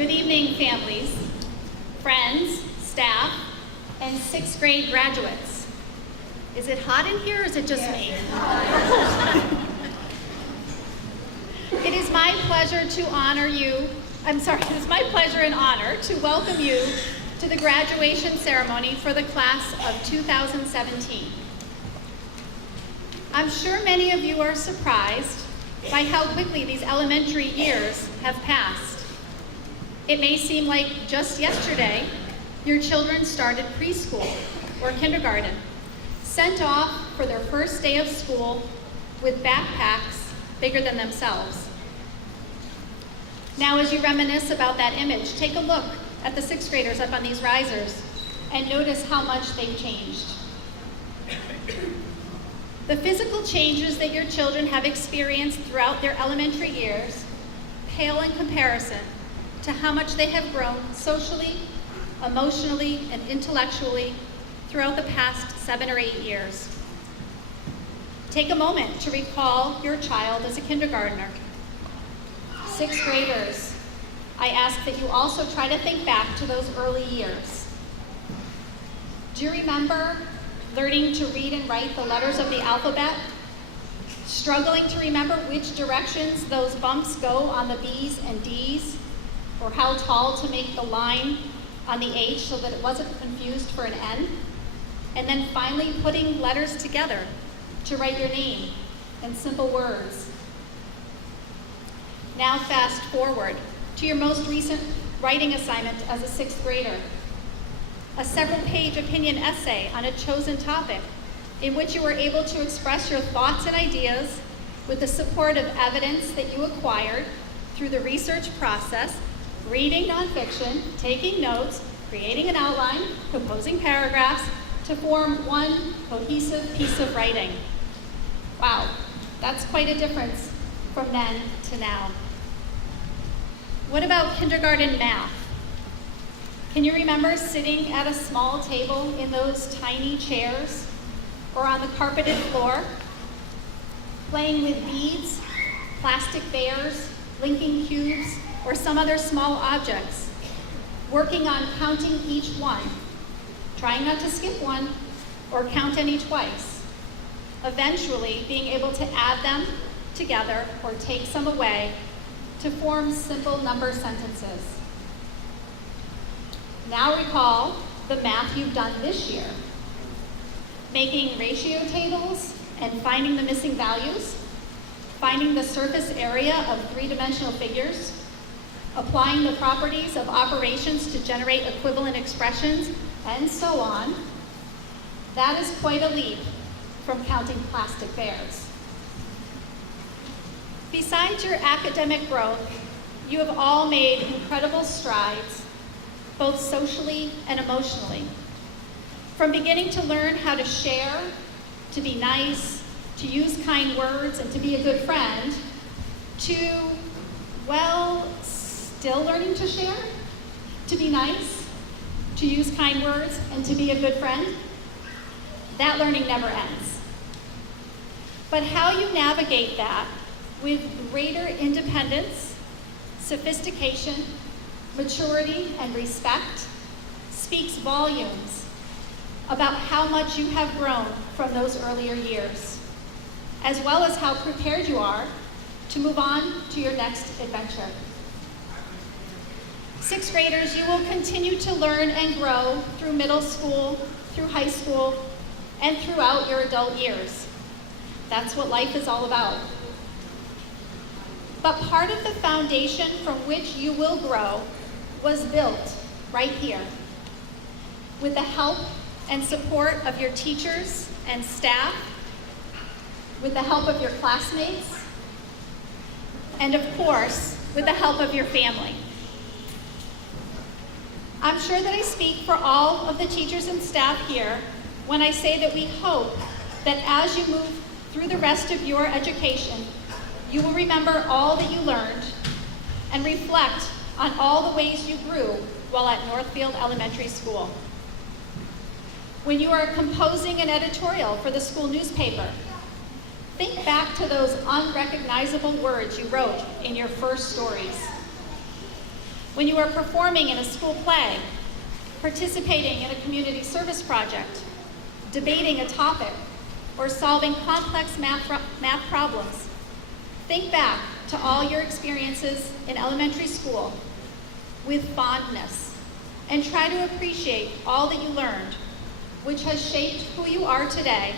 Good evening, families, friends, staff, and 6th grade graduates. Is it hot in here or is it just me? It is my pleasure to honor you, it is my pleasure and honor to welcome you to the graduation ceremony for the class of 2017. I'm sure many of you are surprised by how quickly these elementary years have passed. It may seem like just yesterday, your children started preschool or kindergarten, sent off for their first day of school with backpacks bigger than themselves. Now, as you reminisce about that image, take a look at the 6th graders up on these risers and notice how much they've changed. The physical changes that your children have experienced throughout their elementary years pale in comparison to how much they have grown socially, emotionally, and intellectually throughout the past 7 or 8 years. Take a moment to recall your child as a kindergartner. 6th graders, I ask that you also try to think back to those early years. Do you remember learning to read and write the letters of the alphabet? Struggling to remember which directions those bumps go on the B's and D's? Or how tall to make the line on the H so that it wasn't confused for an N? And then finally putting letters together to write your name in simple words. Now fast forward to your most recent writing assignment as a 6th grader. A several-page opinion essay on a chosen topic in which you were able to express your thoughts and ideas with the support of evidence that you acquired through the research process, reading nonfiction, taking notes, creating an outline, composing paragraphs to form one cohesive piece of writing. Wow, that's quite a difference from then to now. What about kindergarten math? Can you remember sitting at a small table in those tiny chairs or on the carpeted floor, playing with beads, plastic bears, linking cubes, or some other small objects, working on counting each one, trying not to skip one or count any twice, eventually being able to add them together or take some away to form simple number sentences. Now recall the math you've done this year, making ratio tables and finding the missing values, finding the surface area of 3-dimensional figures, applying the properties of operations to generate equivalent expressions, and so on. That is quite a leap from counting plastic bears. Besides your academic growth, you have all made incredible strides, both socially and emotionally. From beginning to learn how to share, to be nice, to use kind words, and to be a good friend, to, well, still learning to share, to be nice, to use kind words, and to be a good friend. That learning never ends. But how you navigate that with greater independence, sophistication, maturity, and respect speaks volumes about how much you have grown from those earlier years, as well as how prepared you are to move on to your next adventure. 6th graders, you will continue to learn and grow through middle school, through high school, and throughout your adult years. That's what life is all about. But part of the foundation from which you will grow was built right here with the help and support of your teachers and staff, with the help of your classmates, and of course, with the help of your family. I'm sure that I speak for all of the teachers and staff here when I say that we hope that as you move through the rest of your education, you will remember all that you learned and reflect on all the ways you grew while at Northfield Elementary School. When you are composing an editorial for the school newspaper, think back to those unrecognizable words you wrote in your first stories. when you are performing in a school play, participating in a community service project, debating a topic, or solving complex math problems. Think back to all your experiences in elementary school with fondness and try to appreciate all that you learned, which has shaped who you are today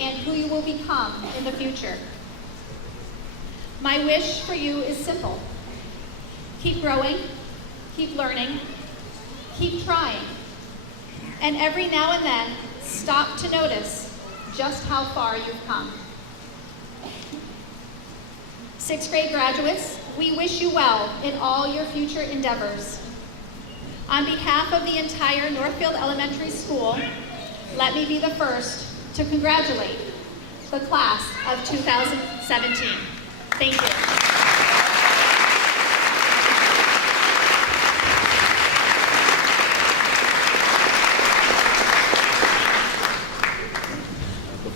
and who you will become in the future. My wish for you is simple. Keep growing, keep learning, keep trying, and every now and then, stop to notice just how far you've come. Sixth grade graduates, we wish you well in all your future endeavors. On behalf of the entire Northfield Elementary School, let me be the first to congratulate the class of 2017. Thank you.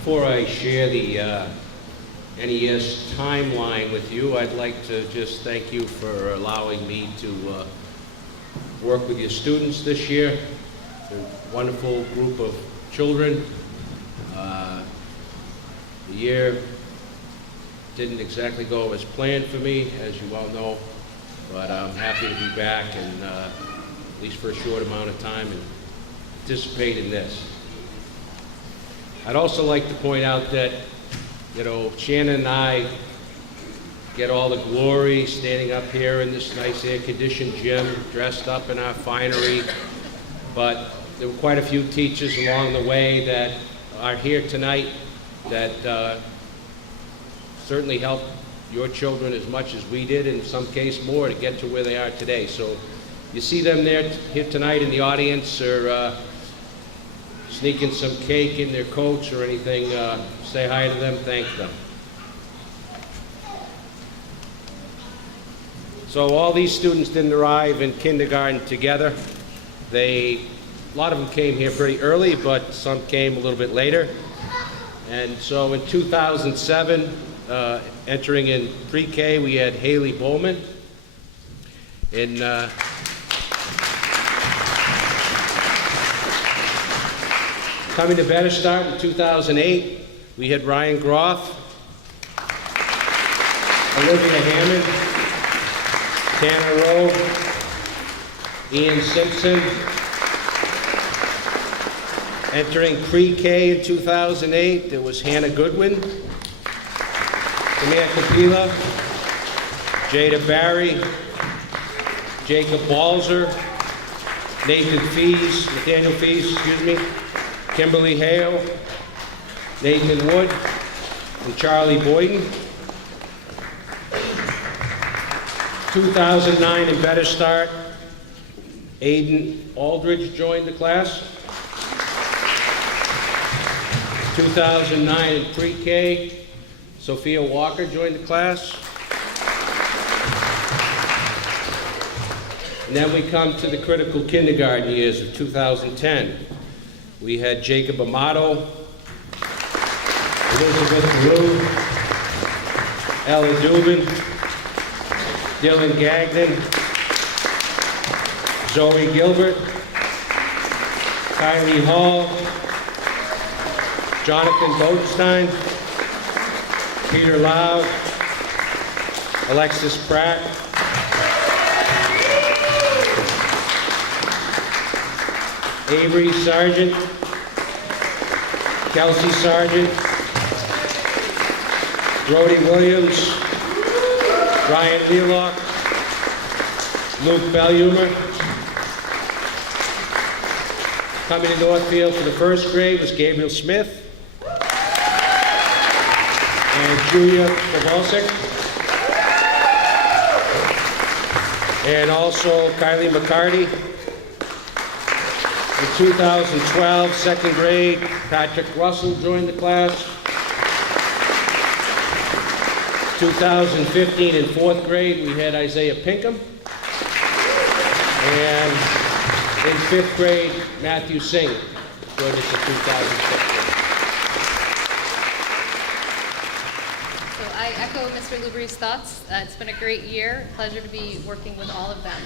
Before I share the NES timeline with you, I'd like to just thank you for allowing me to work with your students this year. A wonderful group of children. The year didn't exactly go as planned for me, as you all know, but I'm happy to be back and at least for a short amount of time and participate in this. I'd also like to point out that, you know, Shannon and I get all the glory standing up here in this nice air-conditioned gym, dressed up in our finery, but there were quite a few teachers along the way that are here tonight that certainly helped your children as much as we did, in some case more, to get to where they are today. So you see them there here tonight in the audience, or sneaking some cake in their coats or anything, say hi to them, thank them. So all these students didn't arrive in kindergarten together. A lot of them came here pretty early, but some came a little bit later. And so in 2007, entering in pre-K, we had Haley Bowman. In coming to Bernardston in 2008, we had Ryan Groff, Olivia Hammond, Tanner Rowe, Ian Simpson. Entering pre-K in 2008, there was Hannah Goodwin, Samir Kapila, Jada Barry, Jacob Balzer, Nathaniel Fees, Kimberly Hale, Nathan Wood, and Charlie Boyden. 2009 in Better Start, Aiden Aldridge joined the class. 2009 in pre-K, Sophia Walker joined the class. And then we come to the critical kindergarten years of 2010. We had Jacob Amato, Elizabeth Rue, Ella Dubin, Dylan Gagnon, Zoe Gilbert, Kylie Hall, Jonathan Goldstein, Peter Lau, Alexis Pratt, Avery Sargent, Kelsey Sargent, Brody Williams, Ryan Lealock, Luke Bellumer. Coming to Northfield for the first grade was Gabriel Smith and Julia Kowalczyk, and also Kylie McCarty. In 2012, second grade, Patrick Russell joined the class. 2015 in fourth grade, we had Isaiah Pinkham. And in fifth grade, Matthew Singh joined us in 2016. So I echo Mr. Lubrie's thoughts. It's been a great year. Pleasure to be working with all of them.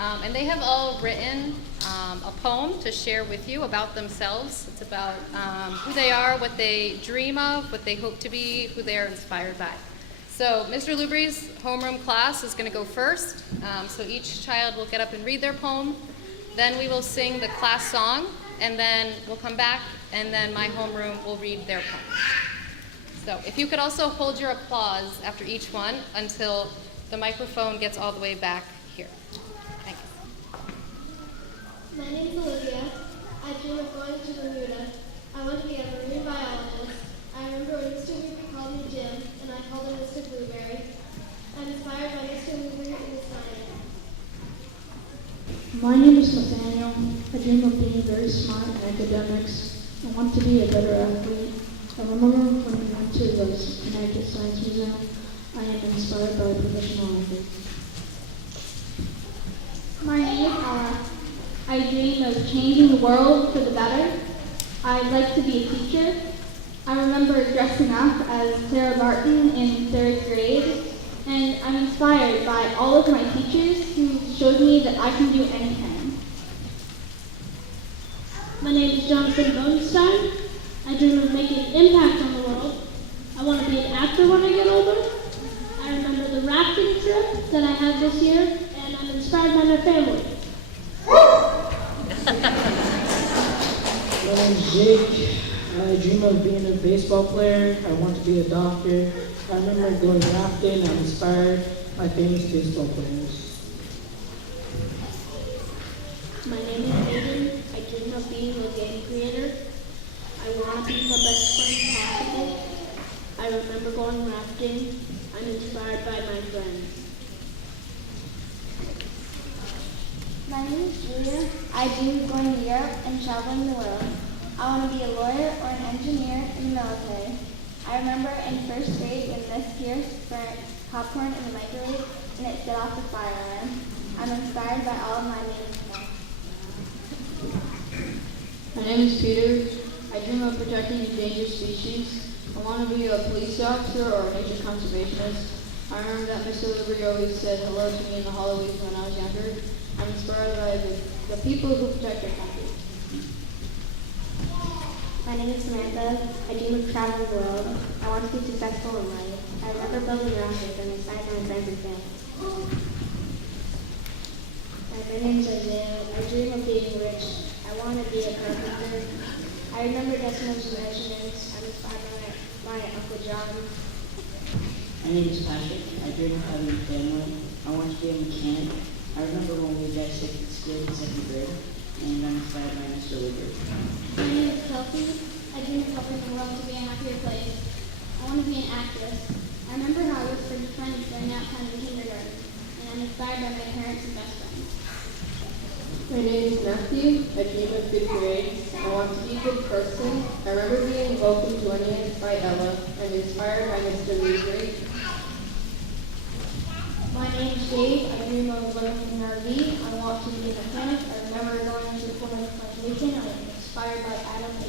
And they have all written a poem to share with you about themselves. It's about who they are, what they dream of, what they hope to be, who they are inspired by. So Mr. Lubry's homeroom class is going to go first. So each child will get up and read their poem. Then we will sing the class song, and then we'll come back, and then my homeroom will read their poem. So if you could also hold your applause after each one until the microphone gets all the way back here. Thank you. My name is Olivia. I dream of going to Bermuda. I want to be a marine biologist. I remember when Mr. Blueberry called me Jim, and I called him Mr. Blueberry. I'm inspired by Mr. Blueberry and his science. My name is Nathaniel. I dream of being very smart in academics. I want to be a better athlete. I remember when we went to the Connecticut Science Museum, I am inspired by professional athletes. My name is Ella. I dream of changing the world for the better. I'd like to be a teacher. I remember dressing up as Sarah Barton in 3rd grade, and I'm inspired by all of my teachers who showed me that I can do anything. My name is Jonathan Bonestein. I dream of making an impact on the world. I want to be an actor when I get older. I remember the rafting trip that I had this year, and I'm inspired by my family. My name is Jake. I dream of being a baseball player. I want to be a doctor. I remember going rafting. I'm inspired by famous baseball players. My name is Aiden. I dream of being a game creator. I want to be the best friend possible. I remember going rafting. I'm inspired by my friends. My name is Julia. I dream of going to Europe and traveling the world. I want to be a lawyer or an engineer in the military. I remember in 1st grade when Miss Pierce burnt popcorn in the microwave and it set off the fire alarm. I'm inspired by all of my names. My name is Peter. I dream of protecting endangered species. I want to be a police officer or a nature conservationist. I remember that Mr. Liberty always said hello to me in the hallways when I was younger. I'm inspired by the people who protect our country. My name is Samantha. I dream of traveling the world. I want to be successful in life. I remember building rockets and inspired my friends and family. My name is Isaiah. I dream of being rich. I want to be a carpenter. I remember decimals and measurements. I'm inspired by my Uncle John. My name is Patrick. I dream of having a family. I want to be a mechanic. I remember when we dissected steel in 2nd grade, and I'm inspired by Mr. Luger. My name is Kelsey. I dream of helping the world to be a happier place. I want to be an actress. I remember how I worked for friends during that time in kindergarten, and I'm inspired by my parents and best friends. My name is Matthew. I dream of 5th grade. I want to be a good person. I remember being welcomed to Onions by Ella. I'm inspired by Mr. Weasley. My name is Dave. I dream of living in an RV. I want to be a mechanic. I remember going to the Florida Plantation. I was inspired by Adam A.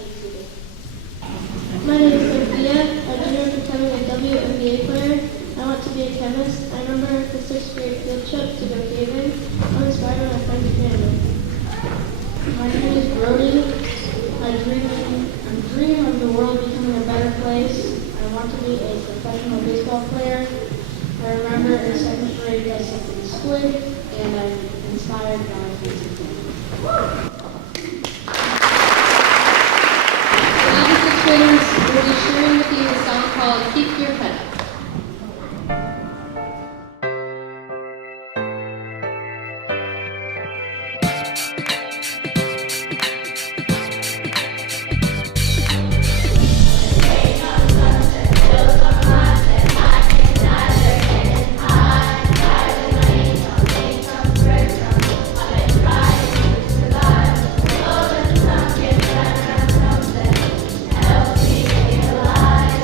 My name is Sophia. I dream of becoming a WNBA player. I want to be a chemist. I remember the 6th grade field trip to go caving. I'm inspired by my friends and family. My name is Brody. I dream of the world becoming a better place. I want to be a professional baseball player. I remember in 2nd grade I something squid, and I'm inspired by my friends and family. Now the 6th graders will be sharing with you a song called Keep Your Head Up. Alive,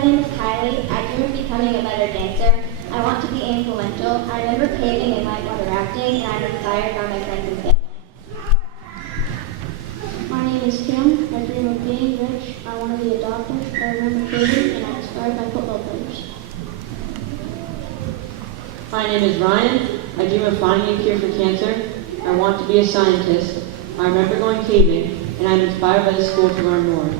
My name is Kylie. I dream of becoming a better dancer. I want to be influential. I remember caving and whitewater rafting, and I'm inspired by my friends and family. My name is Kim. I dream of being rich. I want to be a doctor. I remember caving and I'm inspired by football players. My name is Ryan. I dream of finding a cure for cancer. I want to be a scientist. I remember going caving, and I'm inspired by the school to learn more.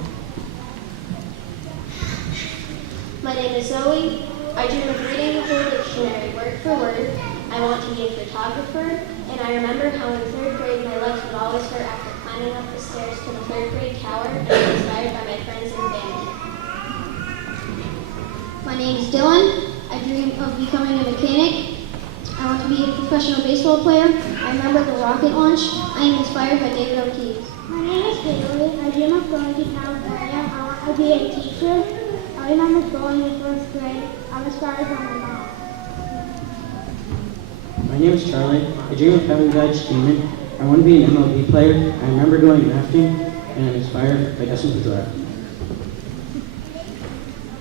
My name is Zoe. I dream of reading the whole dictionary word for word. I want to be a photographer, and I remember how in third grade my legs would always hurt after climbing up the stairs to the third grade tower, and I'm inspired by my friends and family. My name is Dylan. I dream of becoming a mechanic. I want to be a professional baseball player. I remember the rocket launch. I am inspired by David Ortiz. My name is Haley. I dream of going to California. I want to be a teacher. I remember going in first grade. I'm inspired by my mom. My name is Charlie. I dream of having Dutch Demon. I want to be an MLB player. I remember going rafting, and I'm inspired by Dustin Pedroia.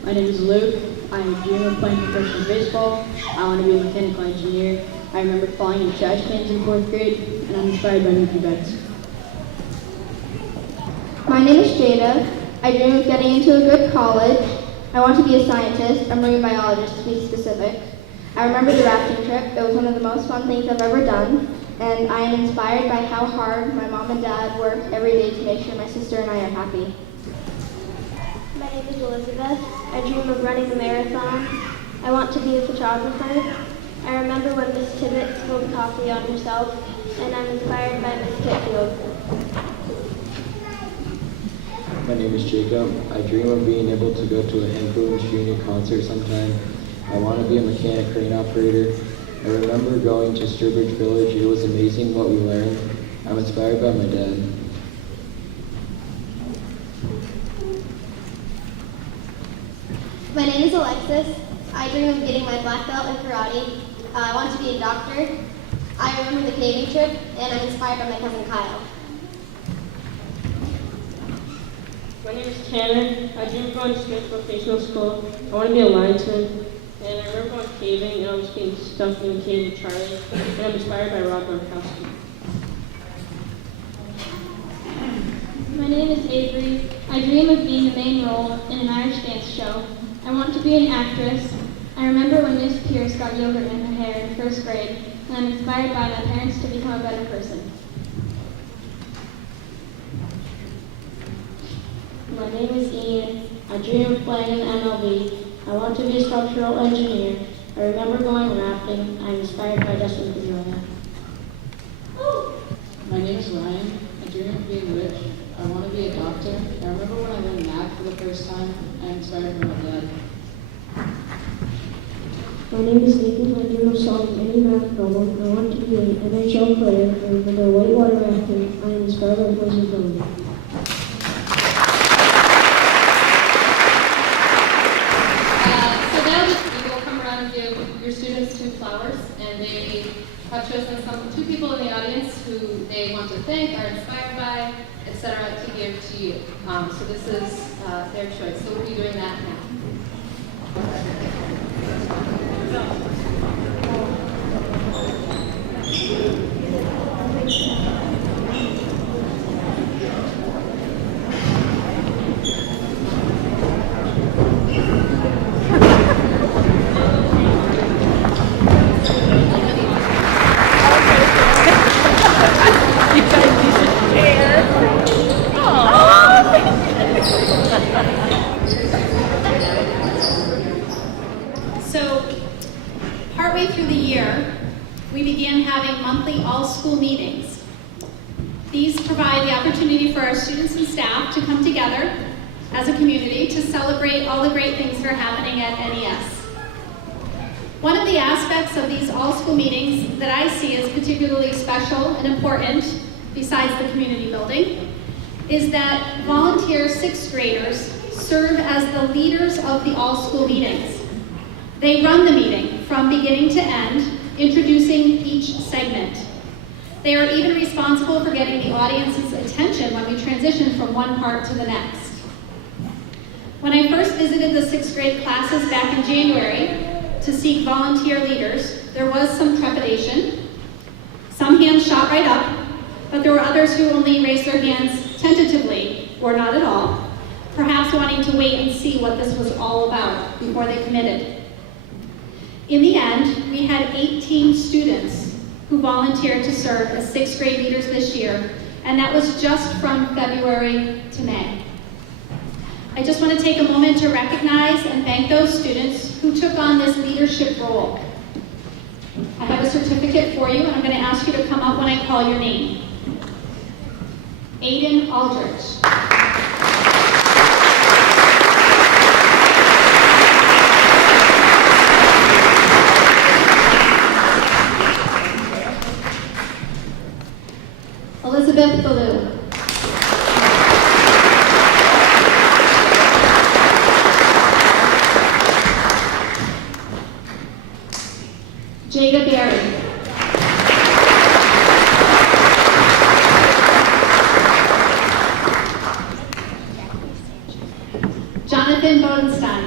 My name is Luke. I dream of playing professional baseball. I want to be a mechanical engineer. I remember falling in trash cans in 4th grade, and I'm inspired by Mookie Betts. My name is Jada. I dream of getting into a good college. I want to be a scientist, a marine biologist to be specific. I remember the rafting trip. It was one of the most fun things I've ever done, and I am inspired by how hard my mom and dad work every day to make sure my sister and I are happy. My name is Elizabeth. I dream of running a marathon. I want to be a photographer. I remember when Miss Tibbet spilled coffee on herself, and I'm inspired by Miss Kitfield. My name is Jacob. I dream of being able to go to an Influence Junior concert sometime. I want to be a mechanic crane operator. I remember going to Sturbridge Village. It was amazing what we learned. I'm inspired by my dad. My name is Alexis. I dream of getting my black belt in karate. I want to be a doctor. I remember the caving trip, and I'm inspired by my cousin Kyle. My name is Tanner. I dream of going to Smith Vocational School. I want to be a linesman. And I remember going caving, and I was getting stuck in the cave with Charlie. And I'm inspired by Rob Gronkowski. My name is Avery. I dream of being the main role in an Irish dance show. I want to be an actress. I remember when Miss Pierce got yogurt in her hair in first grade, and I'm inspired by my parents to become a better person. My name is Ian. I dream of playing in MLB. I want to be a structural engineer. I remember going rafting. I'm inspired by Dustin Pedroia. My name is Ryan. I dream of being rich. I want to be a doctor. I remember when I learned math for the first time. I'm inspired by my dad. My name is Nathan. I dream of solving any math problem. I want to be an NHL player. I remember whitewater rafting. I am inspired by boys and girls. So now we will come around and give your students 2 flowers, and they have chosen two people in the audience who they want to thank, are inspired by, etc., to give to you. So this is their choice. So we'll be doing that now. So, partway through the year, we began having monthly all-school meetings. These provide the opportunity for our students and staff to come together as a community to celebrate all the great things that are happening at NES. One of the aspects of these all-school meetings that I see as particularly special and important, besides the community building, is that volunteer 6th graders serve as the leaders of the all-school meetings. They run the meeting from beginning to end, introducing each segment. They are even responsible for getting the audience's attention when we transition from one part to the next. When I first visited the 6th grade classes back in January to seek volunteer leaders, there was some trepidation. Some hands shot right up, but there were others who only raised their hands tentatively, or not at all, perhaps wanting to wait and see what this was all about before they committed. In the end, we had 18 students who volunteered to serve as 6th grade leaders this year, and that was just from February to May. I just want to take a moment to recognize and thank those students who took on this leadership role. I have a certificate for you, and I'm going to ask you to come up when I call your name. Aiden Aldrich. Elizabeth Ballou. Jada Berry. Jonathan Bodenstein.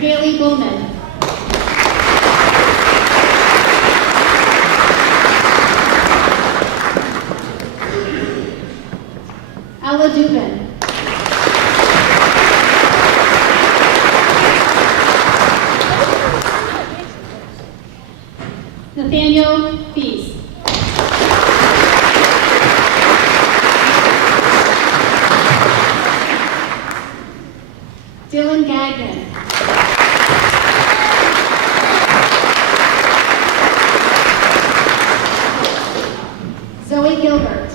Haley Bullman. Ella Dubin. Nathaniel Fees. Dylan Gagnon. Zoe Gilbert.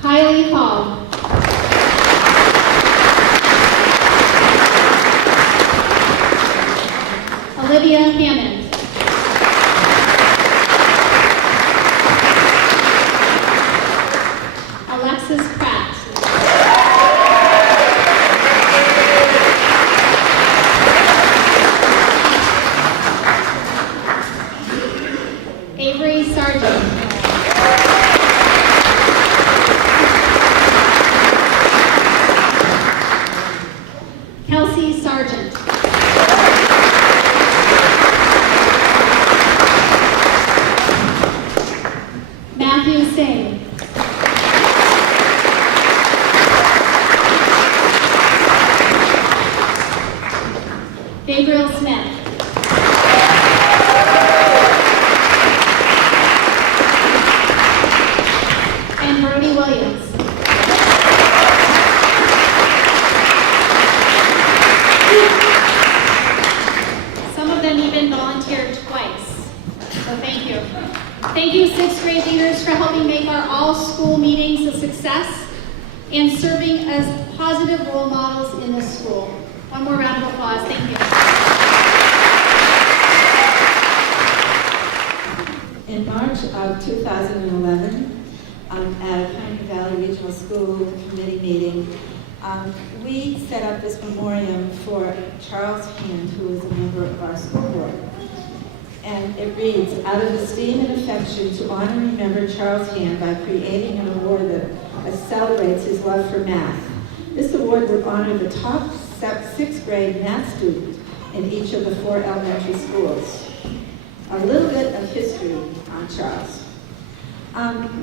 Kylie Hall. Olivia Hammond. Alexis Pratt. Avery Sargent. Kelsey Sargent. Matthew Singh. Gabriel Smith. And Brody Williams. Some of them even volunteered twice, so thank you. Thank you, 6th grade leaders, for helping make our all-school meetings a success and serving as positive role models in this school. One more round of applause, thank you. In March of 2011, at a Pioneer Valley Regional School Committee meeting, we set up this memoriam for Charles Hand, who is a member of our school board. And it reads, out of esteem and affection to honor and remember Charles Hand by creating an award that celebrates his love for math. This award would honor the top 6th grade math student in each of the 4 elementary schools. A little bit of history on Charles.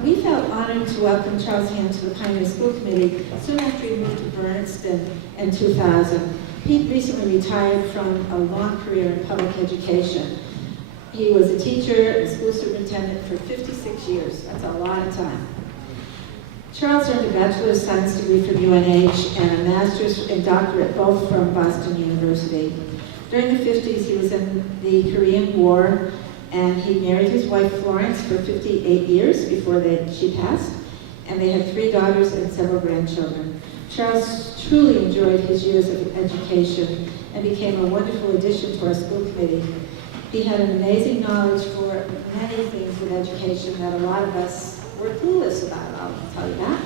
We felt honored to welcome Charles Hand to the Pioneer School Committee soon after he moved to Bernardston in 2000. He recently retired from a long career in public education. He was a teacher and school superintendent for 56 years. That's a lot of time. Charles earned a Bachelor of Science degree from UNH and a Master's and Doctorate both from Boston University. During the 50s, he was in the Korean War, and he married his wife Florence for 58 years before she passed, and they had 3 daughters and several grandchildren. Charles truly enjoyed his years of education and became a wonderful addition to our school committee. He had an amazing knowledge for many things with education that a lot of us were clueless about, I'll tell you that.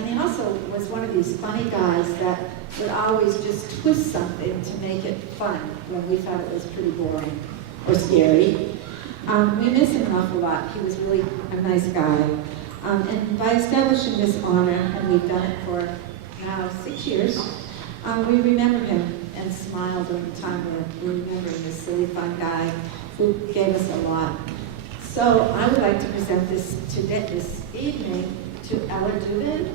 and he also was one of these funny guys that would always just twist something to make it fun when we thought it was pretty boring or scary. We miss him an awful lot. He was really a nice guy. And by establishing this honor, and we've done it for now 6 years, we remember him and smile during the time we're remembering this silly, fun guy who gave us a lot. So I would like to present this evening to Ella Dubin.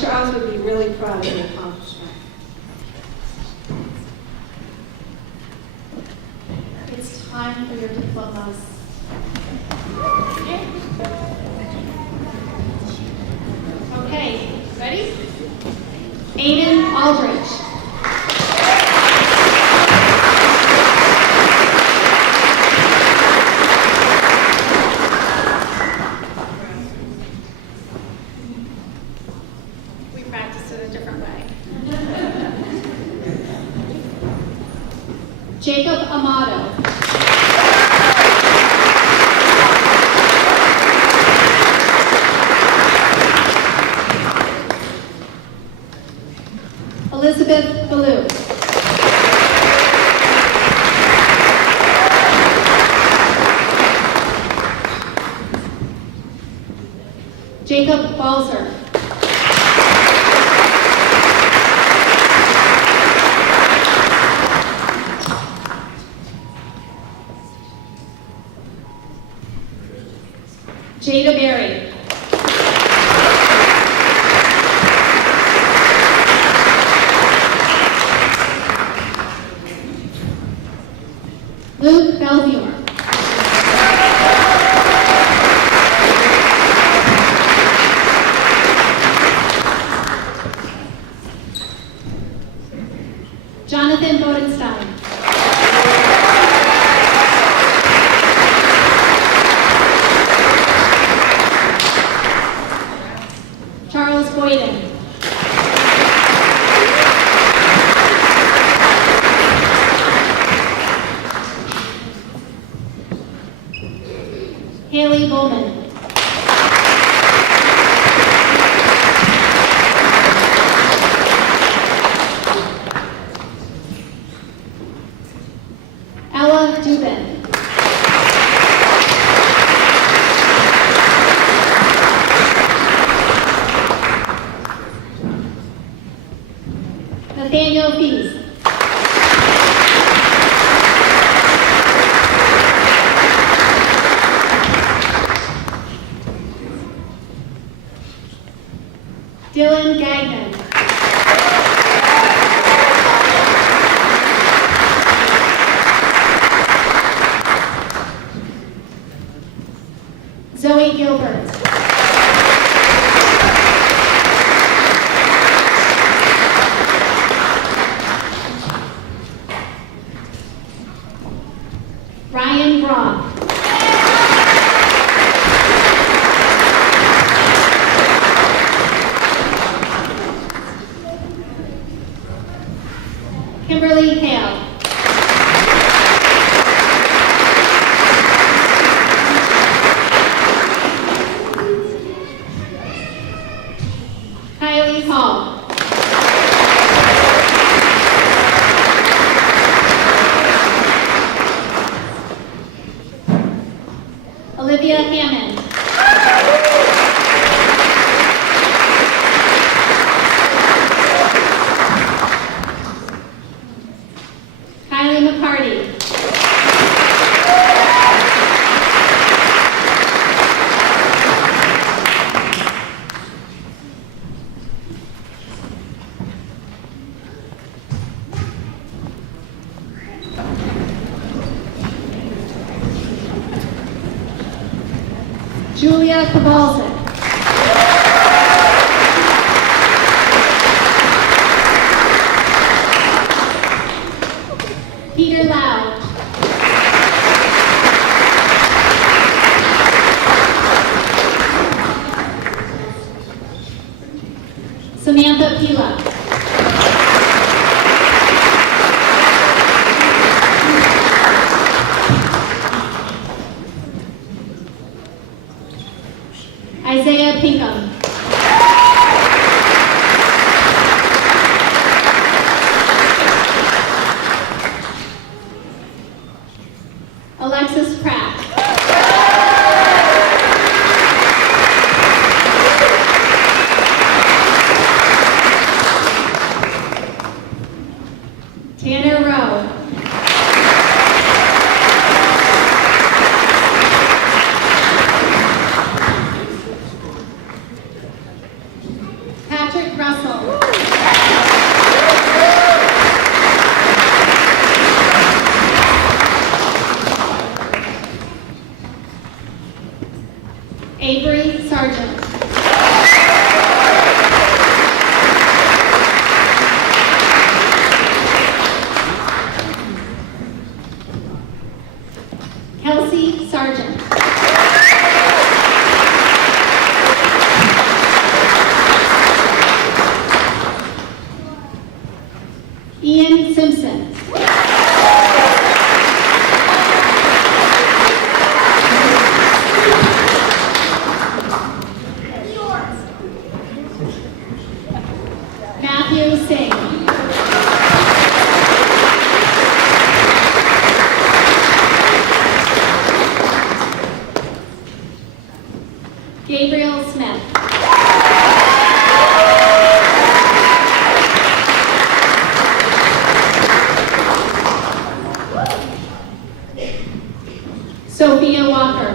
Charles would be really proud of the accomplishment. It's time for your diplomas. Okay, ready? Aiden Aldrich. We practiced it a different way. Jacob Amato. Elizabeth Ballou. Jacob Balzer. Jada Berry. Luke Belvure. Jonathan Bodenstein. Charles Boyden. Haley Bowman. Ella Dubin. Nathaniel Pease. Dylan Gagnon. Zoe Gilbert. Ryan Braun. Kimberly Hale. Kylie Hall. Olivia Hammond. Kylie McCarty. Julia Kabalzik. Peter Lau. Samantha Pila. Alexis Pratt. Tanner Rowe. Patrick Russell. Avery Sargent. Kelsey Sargent. Ian Simpson. Matthew Singh. Gabriel Smith. Sophia Walker.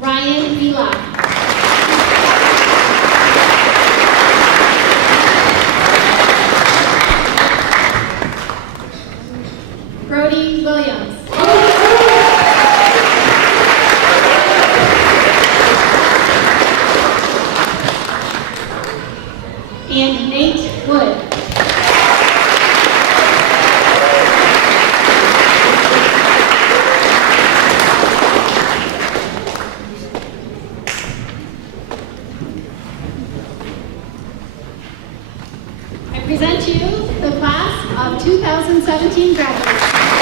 Ryan Eli. Brody Williams. And Nate Wood. I present to you the class of 2017 graduates.